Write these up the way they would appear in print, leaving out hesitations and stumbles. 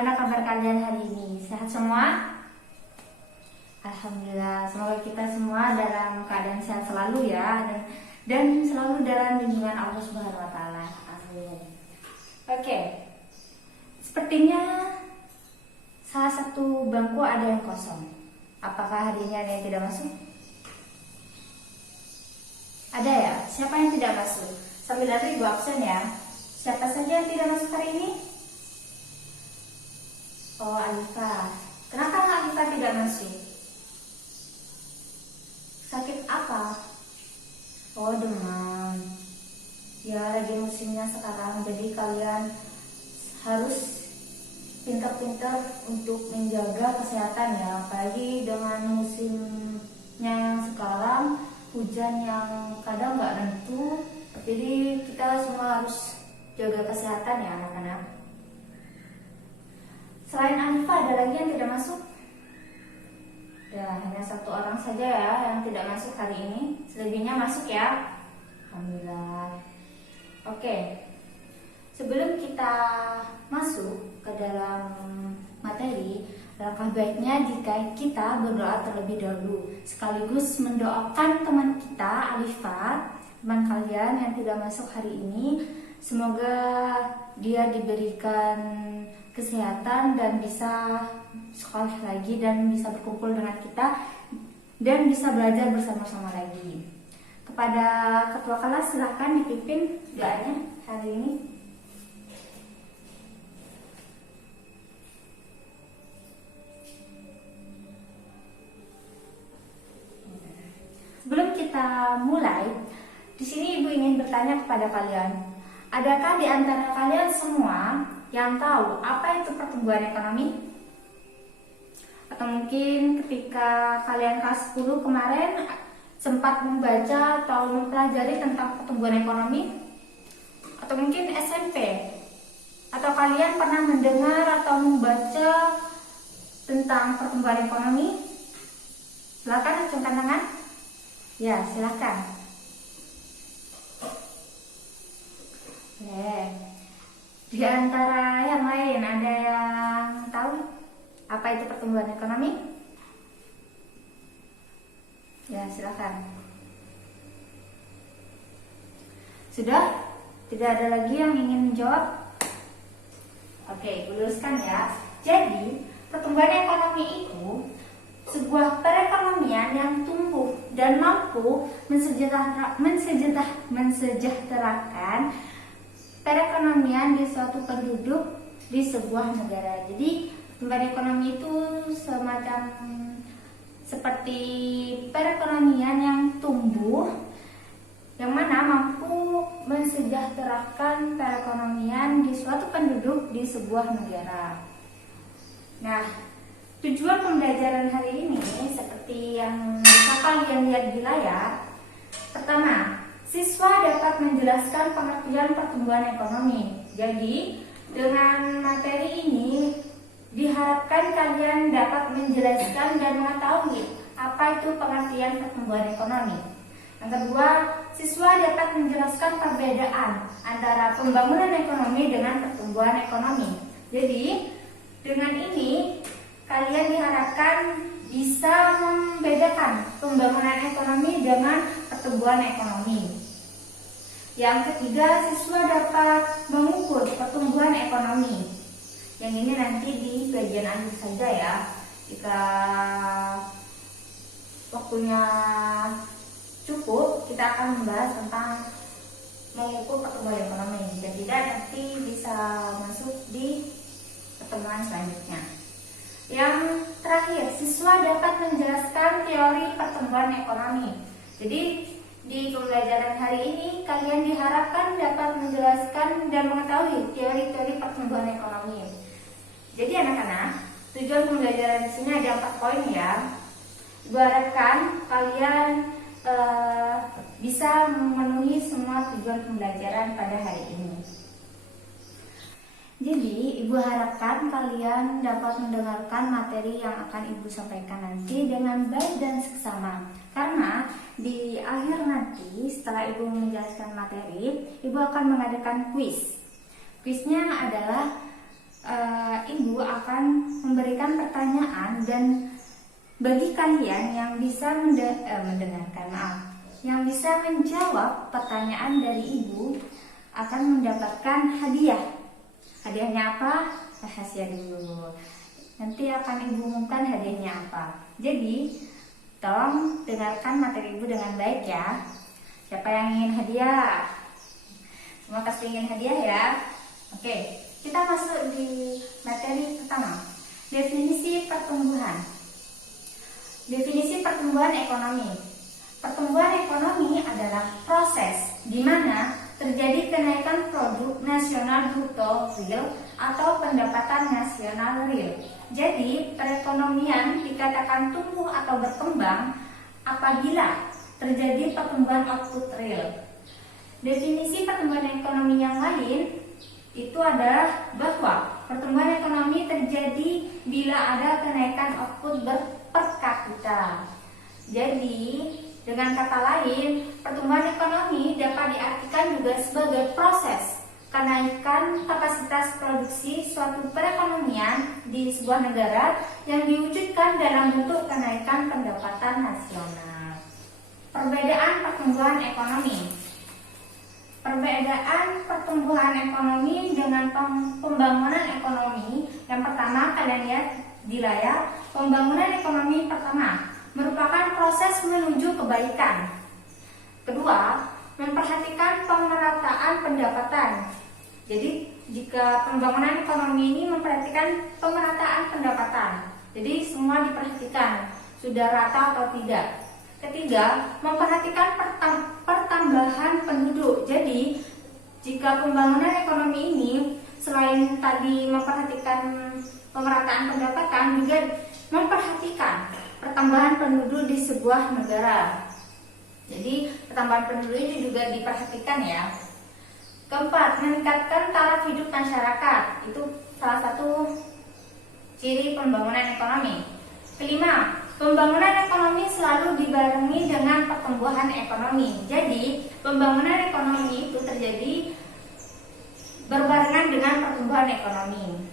Gimana kabar kalian hari ini? Sehat semua? Alhamdulillah, semoga kita semua dalam keadaan sehat selalu ya, dan selalu dalam lindungan Allah Subhanahu wa taala. Amin. Oke. Sepertinya salah satu bangku ada yang kosong. Apakah hari ini ada yang tidak masuk? Ada ya? Siapa yang tidak masuk? 9.000 absen ya. Siapa saja yang tidak masuk hari ini? Oh, Alifa. Kenapa Alifa tidak masuk? Sakit apa? Oh, demam. Ya, lagi musimnya sekarang. Jadi kalian harus pintar-pintar untuk menjaga kesehatan ya. Apalagi dengan musimnya yang sekarang, hujan yang kadang nggak nentu. Jadi kita semua harus jaga kesehatan ya anak-anak. Selain Alifa, ada lagi yang tidak masuk? Ya, hanya satu orang saja ya yang tidak masuk hari ini. Selebihnya masuk ya. Alhamdulillah. Oke. Sebelum kita masuk ke dalam materi, langkah baiknya jika kita berdoa terlebih dahulu, sekaligus mendoakan teman kita Alifa, teman kalian yang tidak masuk hari ini. Semoga dia diberikan kesehatan dan bisa sekolah lagi dan bisa berkumpul dengan kita dan bisa belajar bersama-sama lagi. Kepada ketua kelas silahkan dipimpin doanya hari ini. Sebelum kita mulai, di sini Ibu ingin bertanya kepada kalian. Adakah di antara kalian semua yang tahu apa itu pertumbuhan ekonomi? Atau mungkin ketika kalian kelas 10 kemarin sempat membaca atau mempelajari tentang pertumbuhan ekonomi? Atau mungkin SMP? Atau kalian pernah mendengar atau membaca tentang pertumbuhan ekonomi? Silakan acungkan tangan. Ya, silakan. Di antara yang lain ada yang tahu apa itu pertumbuhan ekonomi? Ya, silakan. Sudah? Tidak ada lagi yang ingin menjawab? Oke, luruskan ya. Jadi, pertumbuhan ekonomi itu sebuah perekonomian yang tumbuh dan mampu mensejahterakan perekonomian di suatu penduduk di sebuah negara. Jadi pertumbuhan ekonomi itu semacam seperti perekonomian yang tumbuh yang mana mampu mensejahterakan perekonomian di suatu penduduk di sebuah negara. Nah, tujuan pembelajaran hari ini seperti yang bisa kalian lihat di layar. Pertama, siswa dapat menjelaskan pengertian pertumbuhan ekonomi. Jadi, dengan materi ini diharapkan kalian dapat menjelaskan dan mengetahui apa itu pengertian pertumbuhan ekonomi. Yang kedua, siswa dapat menjelaskan perbedaan antara pembangunan ekonomi dengan pertumbuhan ekonomi. Jadi, dengan ini kalian diharapkan bisa membedakan pembangunan ekonomi dengan pertumbuhan ekonomi. Yang ketiga, siswa dapat mengukur pertumbuhan ekonomi. Yang ini nanti di bagian akhir saja ya. Jika waktunya cukup, kita akan membahas tentang mengukur pertumbuhan ekonomi. Dan tidak nanti bisa masuk di pertemuan selanjutnya. Yang terakhir, siswa dapat menjelaskan teori pertumbuhan ekonomi. Jadi di pembelajaran hari ini kalian diharapkan dapat menjelaskan dan mengetahui teori-teori pertumbuhan ekonomi. Jadi anak-anak, tujuan pembelajaran di sini ada 4 poin ya. Ibu harapkan kalian bisa memenuhi semua tujuan pembelajaran pada hari ini. Jadi, Ibu harapkan kalian dapat mendengarkan materi yang akan Ibu sampaikan nanti dengan baik dan seksama. Karena di akhir nanti, setelah Ibu menjelaskan materi, Ibu akan mengadakan kuis. Kuisnya adalah Ibu akan memberikan pertanyaan, dan bagi kalian yang bisa yang bisa menjawab pertanyaan dari Ibu akan mendapatkan hadiah. Hadiahnya apa? Rahasia dulu. Nanti akan Ibu umumkan hadiahnya apa. Jadi, tolong dengarkan materi Ibu dengan baik ya. Siapa yang ingin hadiah? Semua pasti ingin hadiah ya. Oke, kita masuk di materi pertama. Definisi pertumbuhan. Definisi pertumbuhan ekonomi. Pertumbuhan ekonomi adalah proses di mana terjadi kenaikan produk nasional bruto real atau pendapatan nasional real. Jadi, perekonomian dikatakan tumbuh atau berkembang apabila terjadi pertumbuhan output real. Definisi pertumbuhan ekonomi yang lain itu adalah bahwa pertumbuhan ekonomi terjadi bila ada kenaikan output per kapita. Jadi, dengan kata lain, pertumbuhan ekonomi dapat diartikan juga sebagai proses kenaikan kapasitas produksi suatu perekonomian di sebuah negara yang diwujudkan dalam bentuk kenaikan pendapatan nasional. Perbedaan pertumbuhan ekonomi. Perbedaan pertumbuhan ekonomi dengan pembangunan ekonomi. Yang pertama, kalian lihat di layar, pembangunan ekonomi pertama merupakan proses menuju kebaikan. Kedua, memperhatikan pemerataan pendapatan. Jadi, jika pembangunan ekonomi ini memperhatikan pemerataan pendapatan, jadi semua diperhatikan, sudah rata atau tidak. Ketiga, memperhatikan pertambahan penduduk. Jadi, jika pembangunan ekonomi ini selain tadi memperhatikan pemerataan pendapatan, juga memperhatikan pertambahan penduduk di sebuah negara. Jadi, pertambahan penduduk ini juga diperhatikan ya. Keempat, meningkatkan taraf hidup masyarakat. Itu salah satu ciri pembangunan ekonomi. Kelima, pembangunan ekonomi selalu dibarengi dengan pertumbuhan ekonomi. Jadi, pembangunan ekonomi itu terjadi berbarengan dengan pertumbuhan ekonomi.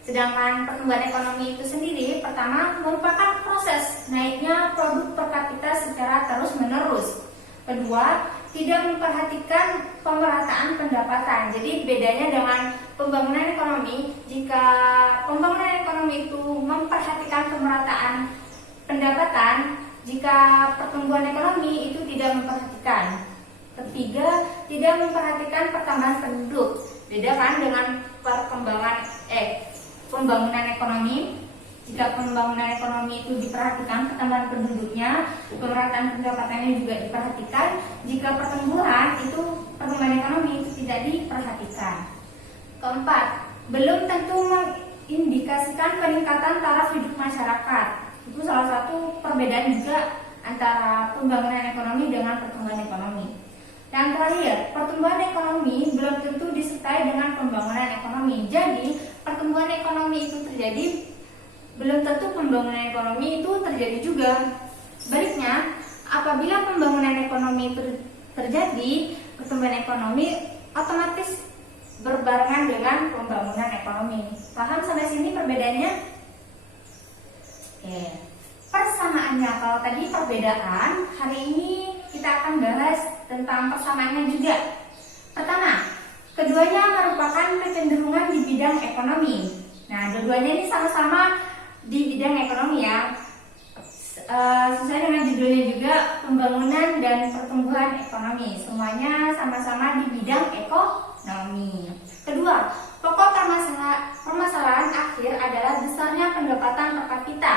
Sedangkan pertumbuhan ekonomi itu sendiri, pertama, merupakan proses naiknya produk per kapita secara terus-menerus. Kedua, tidak memperhatikan pemerataan pendapatan. Jadi, bedanya dengan pembangunan ekonomi, jika pembangunan ekonomi itu memperhatikan pemerataan pendapatan, jika pertumbuhan ekonomi itu tidak memperhatikan. Ketiga, tidak memperhatikan pertambahan penduduk. Beda kan dengan pembangunan ekonomi. Jika pembangunan ekonomi itu diperhatikan pertambahan penduduknya, pemerataan pendapatannya juga diperhatikan. Jika pertumbuhan ekonomi itu tidak diperhatikan. Keempat, belum tentu mengindikasikan peningkatan taraf hidup masyarakat. Itu salah satu perbedaan juga antara pembangunan ekonomi dengan pertumbuhan ekonomi. Yang terakhir, pertumbuhan ekonomi belum tentu disertai dengan pembangunan ekonomi. Jadi, pertumbuhan ekonomi itu terjadi, belum tentu pembangunan ekonomi itu terjadi juga. Sebaliknya, apabila pembangunan ekonomi itu terjadi, pertumbuhan ekonomi otomatis berbarengan dengan pembangunan ekonomi. Paham sampai sini perbedaannya? Oke. Persamaannya, kalau tadi perbedaan, hari ini kita akan bahas tentang persamaannya juga. Pertama, keduanya merupakan kecenderungan di bidang ekonomi. Nah, dua-duanya ini sama-sama di bidang ekonomi ya. Sesuai dengan judulnya juga, pembangunan dan pertumbuhan ekonomi. Semuanya sama-sama di bidang ekonomi. Kedua, pokok permasalahan akhir adalah besarnya pendapatan per kapita.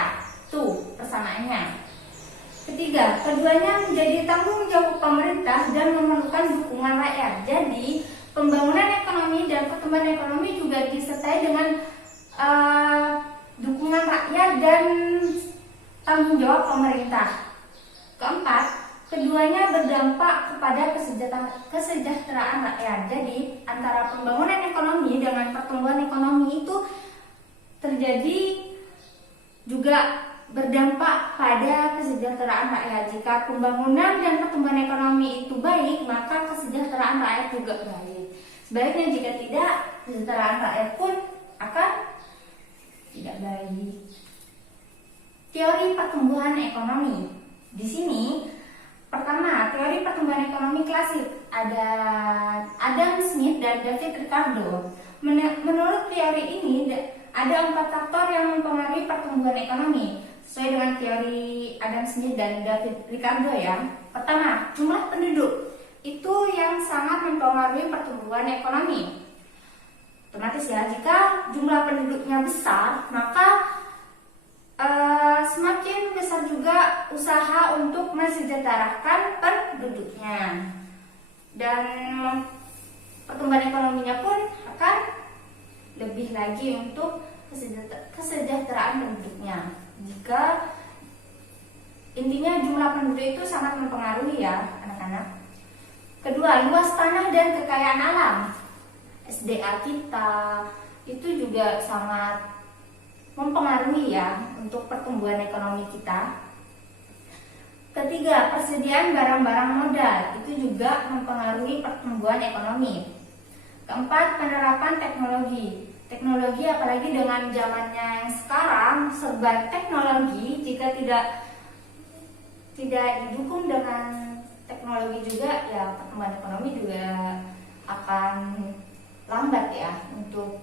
Tuh persamaannya. Ketiga, keduanya menjadi tanggung jawab pemerintah dan memerlukan dukungan rakyat. Jadi, pembangunan ekonomi dan pertumbuhan ekonomi juga disertai dengan dukungan rakyat dan tanggung jawab pemerintah. Keempat, keduanya berdampak kepada kesejahteraan rakyat. Jadi, antara pembangunan ekonomi dengan pertumbuhan ekonomi itu terjadi juga berdampak pada kesejahteraan rakyat. Jika pembangunan dan pertumbuhan ekonomi itu baik, maka kesejahteraan rakyat juga baik. Sebaliknya jika tidak, kesejahteraan rakyat pun akan tidak baik. Teori pertumbuhan ekonomi. Di sini pertama, teori pertumbuhan ekonomi klasik ada Adam Smith dan David Ricardo. Menurut teori ini ada 4 faktor yang mempengaruhi pertumbuhan ekonomi sesuai dengan teori Adam Smith dan David Ricardo ya. Pertama, jumlah penduduk itu yang sangat mempengaruhi pertumbuhan ekonomi. Otomatis ya, jika jumlah penduduknya besar, maka semakin besar juga usaha untuk mensejahterakan penduduknya, dan pertumbuhan ekonominya pun akan lebih lagi untuk kesejahteraan penduduknya. Jika intinya jumlah penduduk itu sangat mempengaruhi ya anak-anak. Kedua, luas tanah dan kekayaan alam. SDA kita itu juga sangat mempengaruhi ya untuk pertumbuhan ekonomi kita. Ketiga, persediaan barang-barang modal itu juga mempengaruhi pertumbuhan ekonomi. Keempat, penerapan teknologi. Teknologi apalagi dengan zamannya yang sekarang serba teknologi, jika tidak didukung dengan teknologi juga ya pertumbuhan ekonomi juga akan lambat ya untuk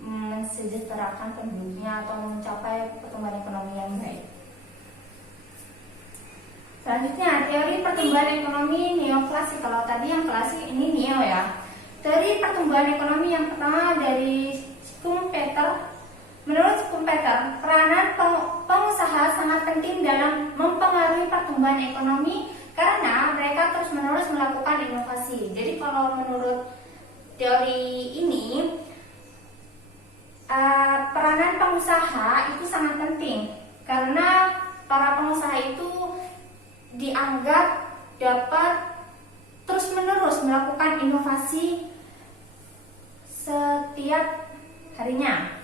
mensejahterakan penduduknya atau mencapai pertumbuhan ekonomi yang baik. Selanjutnya, teori pertumbuhan ekonomi neoklasik. Kalau tadi yang klasik, ini neo ya. Teori pertumbuhan ekonomi yang pertama dari Schumpeter. Menurut Schumpeter, peranan pengusaha sangat penting dalam mempengaruhi pertumbuhan ekonomi karena mereka terus-menerus melakukan inovasi. Jadi kalau menurut teori ini, peranan pengusaha itu sangat penting karena para pengusaha itu dianggap dapat terus-menerus melakukan inovasi setiap harinya.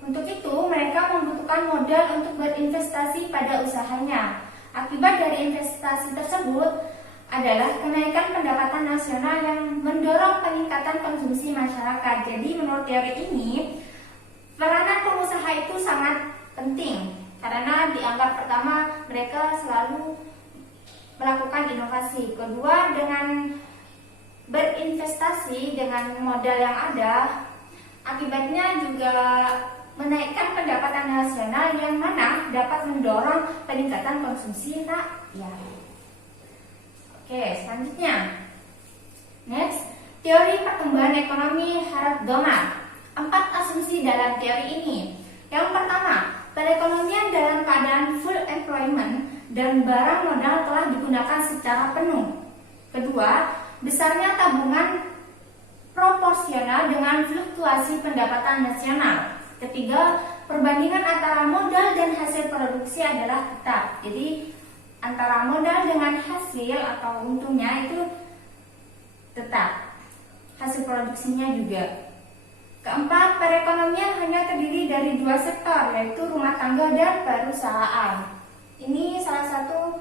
Untuk itu, mereka membutuhkan modal untuk berinvestasi pada usahanya. Akibat dari investasi tersebut adalah kenaikan pendapatan nasional yang mendorong peningkatan konsumsi masyarakat. Jadi menurut teori ini, peranan pengusaha itu sangat penting karena dianggap pertama mereka selalu melakukan inovasi. Kedua, dengan berinvestasi dengan modal yang ada, akibatnya juga menaikkan pendapatan nasional yang mana dapat mendorong peningkatan konsumsi rakyat. Oke, selanjutnya. Next, teori pertumbuhan ekonomi Harold Domar. 4 asumsi dalam teori ini. Yang pertama, perekonomian dalam keadaan full employment dan barang modal telah digunakan secara penuh. Kedua, besarnya tabungan proporsional dengan fluktuasi pendapatan nasional. Ketiga, perbandingan antara modal dan hasil produksi adalah tetap. Jadi antara modal dengan hasil atau untungnya itu tetap. Hasil produksinya juga. Keempat, perekonomian hanya terdiri dari 2 sektor, yaitu rumah tangga dan perusahaan. Ini salah satu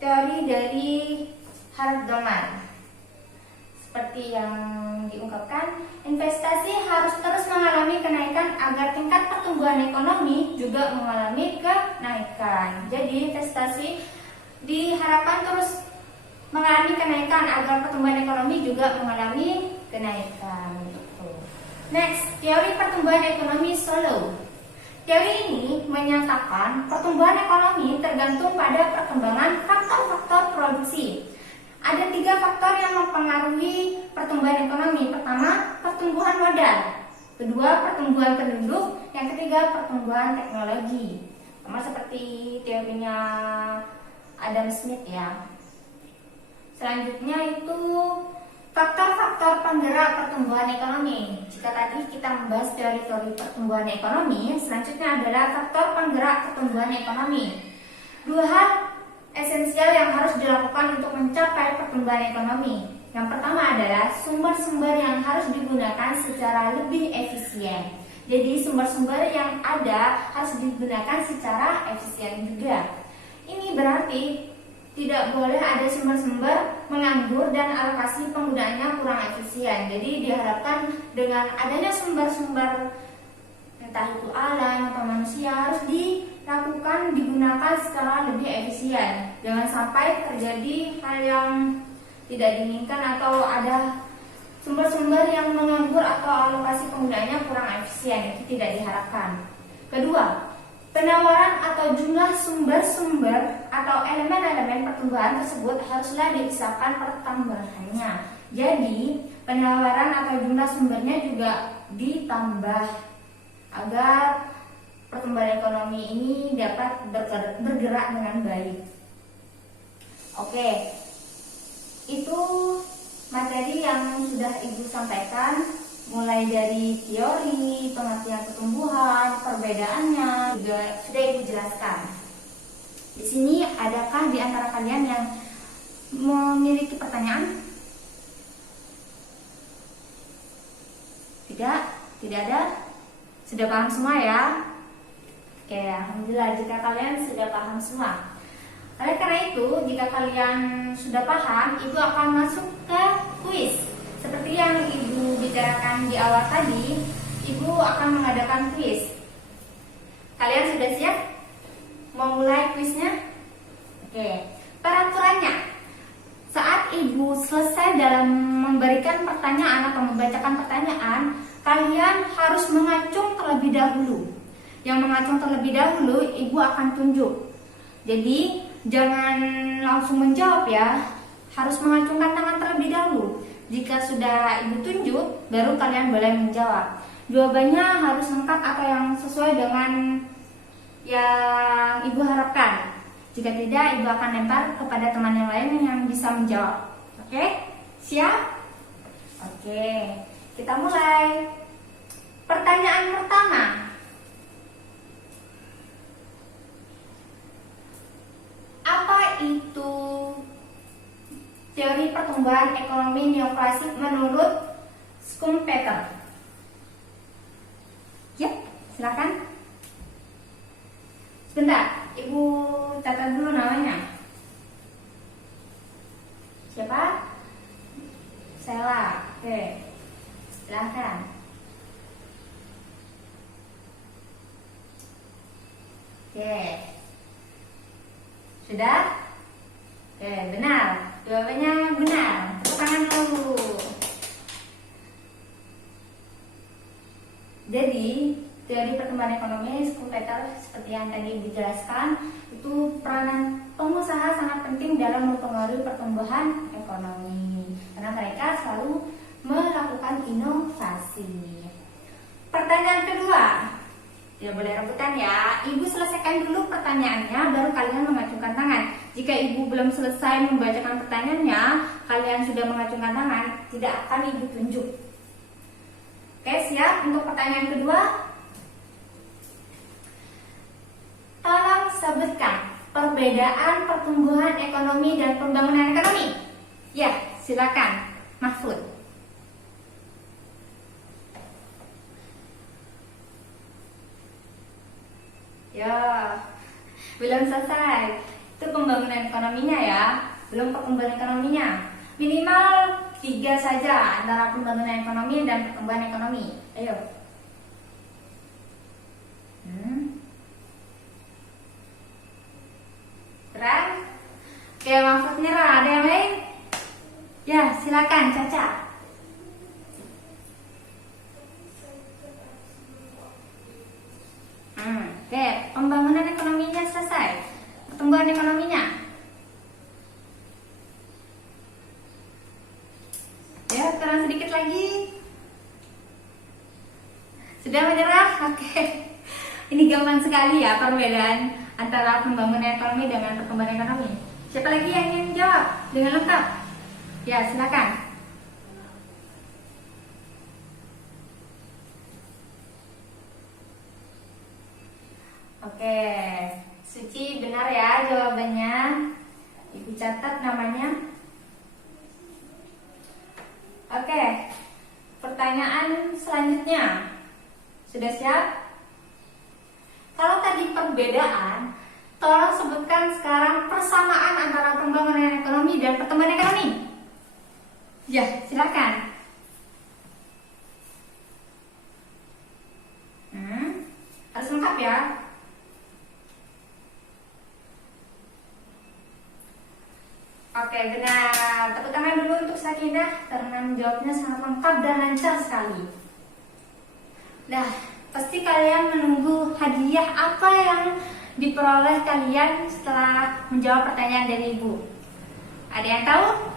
teori dari Harold Domar. Seperti yang diungkapkan, investasi harus terus mengalami kenaikan agar tingkat pertumbuhan ekonomi juga mengalami kenaikan. Jadi investasi diharapkan terus mengalami kenaikan agar pertumbuhan ekonomi juga mengalami kenaikan. Next, teori pertumbuhan ekonomi Solow. Teori ini menyatakan pertumbuhan ekonomi tergantung pada perkembangan faktor-faktor produksi. Ada 3 faktor yang mempengaruhi pertumbuhan ekonomi. Pertama, pertumbuhan modal. Kedua, pertumbuhan penduduk. Yang ketiga, pertumbuhan teknologi. Sama seperti teorinya Adam Smith ya. Selanjutnya itu faktor-faktor penggerak pertumbuhan ekonomi. Jika tadi kita membahas teori-teori pertumbuhan ekonomi, selanjutnya adalah faktor penggerak pertumbuhan ekonomi. 2 hal esensial yang harus dilakukan untuk mencapai pertumbuhan ekonomi. Yang pertama adalah sumber-sumber yang harus digunakan secara lebih efisien. Jadi sumber-sumber yang ada harus digunakan secara efisien juga. Ini berarti tidak boleh ada sumber-sumber menganggur dan alokasi penggunaannya kurang efisien. Jadi diharapkan dengan adanya sumber-sumber entah itu alam atau manusia harus dilakukan, digunakan secara lebih efisien. Jangan sampai terjadi hal yang tidak diinginkan atau ada sumber-sumber yang menganggur atau alokasi penggunaannya kurang efisien. Itu tidak diharapkan. Kedua, penawaran atau jumlah sumber-sumber atau elemen-elemen pertumbuhan tersebut haruslah dipisahkan pertambahannya. Jadi, penawaran atau jumlah sumbernya juga ditambah agar pertumbuhan ekonomi ini dapat bergerak dengan baik. Oke, itu materi yang sudah Ibu sampaikan, mulai dari teori, pengertian pertumbuhan, perbedaannya juga sudah Ibu jelaskan. Di sini adakah di antara kalian yang memiliki pertanyaan? Tidak ada? Sudah paham semua ya? Oke, alhamdulillah jika kalian sudah paham semua. Oleh karena itu, jika kalian sudah paham, Ibu akan masuk ke kuis. Seperti yang Ibu bicarakan di awal tadi, Ibu akan mengadakan kuis. Kalian sudah siap? Mau mulai kuisnya? Oke, peraturannya. Saat Ibu selesai dalam memberikan pertanyaan atau membacakan pertanyaan, kalian harus mengacung terlebih dahulu. Yang mengacung terlebih dahulu, Ibu akan tunjuk. Jadi, jangan langsung menjawab ya, harus mengacungkan tangan terlebih dahulu. Jika sudah Ibu tunjuk, baru kalian boleh menjawab. Jawabannya harus lengkap atau yang sesuai dengan yang Ibu harapkan. Jika tidak, Ibu akan lempar kepada teman yang lain yang bisa menjawab. Oke? Siap? Oke, kita mulai. Pertanyaan pertama. Apa itu teori pertumbuhan ekonomi neoklasik menurut Schumpeter? Ya, silakan. Sebentar, Ibu catat dulu namanya. Siapa? Sela. Oke, silakan. Oke. Sudah? Oke, benar. Jawabannya benar. Tepuk tangan dulu. Jadi, teori pertumbuhan ekonomi Schumpeter seperti yang tadi dijelaskan, itu peranan pengusaha sangat penting dalam mempengaruhi pertumbuhan ekonomi. Karena mereka selalu melakukan inovasi. Pertanyaan kedua. Tidak boleh rebutan ya. Ibu selesaikan dulu pertanyaannya, baru kalian mengacungkan tangan. Jika Ibu belum selesai membacakan pertanyaannya, kalian sudah mengacungkan tangan, tidak akan Ibu tunjuk. Oke, siap untuk pertanyaan kedua? Tolong sebutkan perbedaan pertumbuhan ekonomi dan pembangunan ekonomi. Ya, silakan, Mahfud. Ya, belum selesai. Itu pembangunan ekonominya ya, belum pertumbuhan ekonominya. Minimal 3 saja antara pembangunan ekonomi dan pertumbuhan ekonomi. Ayo. Terang? Oke, Mahfud nyerah. Ada yang lain? Ya, silakan Caca. Oke, pembangunan ekonominya selesai. Pertumbuhan ekonominya. Ya, kurang sedikit lagi. Sudah menyerah? Oke. Ini gampang sekali ya perbedaan antara pembangunan ekonomi dengan pertumbuhan ekonomi. Siapa lagi yang ingin jawab dengan lengkap? Ya, silakan. Oke, Suci benar ya jawabannya. Ibu catat namanya. Oke, pertanyaan selanjutnya. Sudah siap? Kalau tadi perbedaan, tolong sebutkan sekarang persamaan antara pembangunan ekonomi dan pertumbuhan ekonomi. Ya, silakan. Harus lengkap ya. Oke, benar. Tepuk tangan dulu untuk Sakinah karena menjawabnya sangat lengkap dan lancar sekali. Nah, pasti kalian menunggu hadiah apa yang diperoleh kalian setelah menjawab pertanyaan dari Ibu. Ada yang tahu?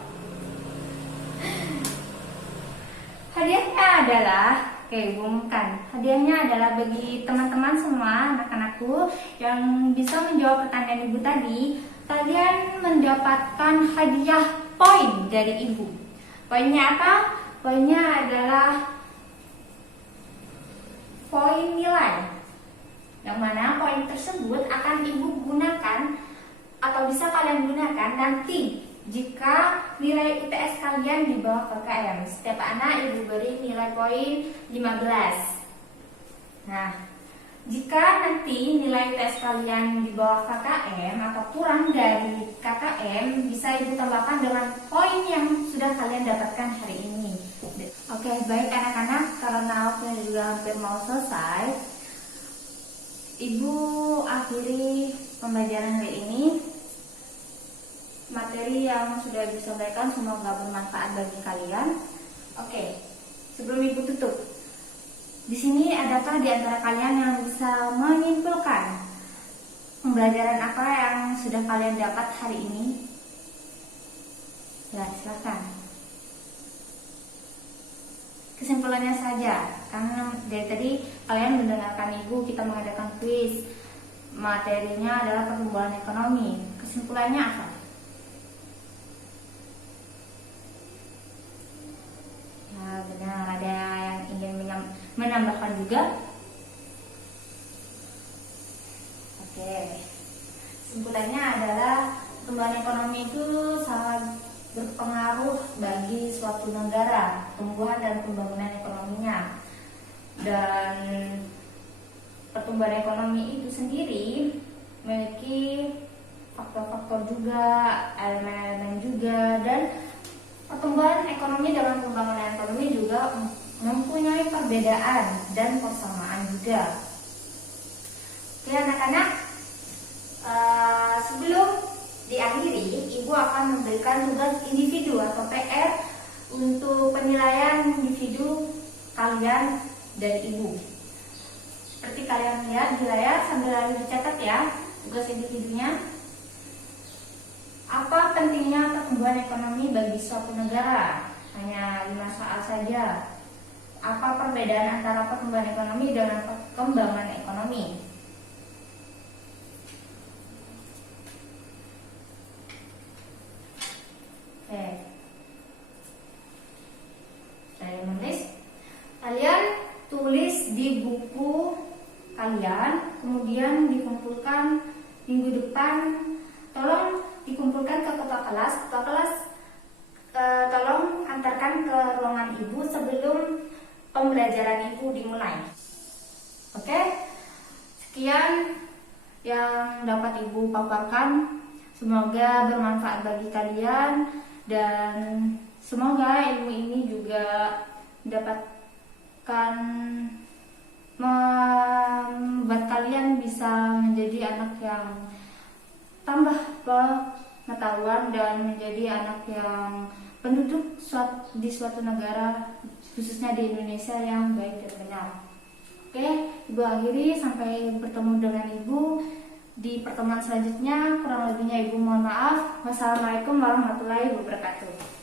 Hadiahnya adalah, oke, Ibu umumkan. Hadiahnya adalah bagi teman-teman semua, anak-anakku yang bisa menjawab pertanyaan Ibu tadi, kalian mendapatkan hadiah poin dari Ibu. Poinnya apa? Poinnya adalah poin nilai, yang mana poin tersebut akan Ibu gunakan atau bisa kalian gunakan nanti jika nilai UTS kalian di bawah KKM. Setiap anak Ibu beri nilai poin 15. Nah, jika nanti nilai UTS kalian di bawah KKM atau kurang dari KKM, bisa Ibu tambahkan dengan poin yang sudah kalian dapatkan hari ini. Oke, baik anak-anak, karena waktunya juga hampir mau selesai, Ibu akhiri pembelajaran hari ini. Materi yang sudah Ibu sampaikan semoga bermanfaat bagi kalian. Oke, sebelum Ibu tutup, di sini adakah di antara kalian yang bisa menyimpulkan pembelajaran apa yang sudah kalian dapat hari ini? Ya, silakan. Kesimpulannya saja, karena dari tadi kalian mendengarkan Ibu, kita mengadakan kuis. Materinya adalah pertumbuhan ekonomi. Kesimpulannya apa? Ya, benar. Ada yang ingin menambahkan juga? Oke. Kesimpulannya adalah pertumbuhan ekonomi itu sangat berpengaruh bagi suatu negara, pertumbuhan dan pembangunan ekonominya. Dan pertumbuhan ekonomi itu sendiri memiliki faktor-faktor juga, elemen-elemen juga, dan pertumbuhan ekonomi dengan pembangunan ekonomi juga mempunyai perbedaan dan persamaan juga. Oke anak-anak, sebelum diakhiri, Ibu akan memberikan tugas individu atau PR untuk penilaian individu kalian dari Ibu. Seperti kalian lihat di layar, sambil lalu dicatat ya tugas individunya. Apa pentingnya pertumbuhan ekonomi bagi suatu negara? Hanya 5 soal saja. Apa perbedaan antara pertumbuhan ekonomi dengan perkembangan ekonomi? Oke. Saya menulis. Kalian tulis di buku kalian, kemudian dikumpulkan minggu depan. Tolong dikumpulkan ke ketua kelas. Ketua kelas tolong antarkan ke ruangan Ibu sebelum pembelajaran Ibu dimulai. Oke. Sekian yang dapat Ibu paparkan. Semoga bermanfaat bagi kalian dan semoga ilmu ini juga mendapatkan membuat kalian bisa menjadi anak yang tambah pengetahuan dan menjadi anak yang penduduk di suatu negara, khususnya di Indonesia, yang baik dan benar. Oke, Ibu akhiri, sampai bertemu dengan Ibu di pertemuan selanjutnya. Kurang lebihnya Ibu mohon maaf. Wassalamualaikum warahmatullahi wabarakatuh.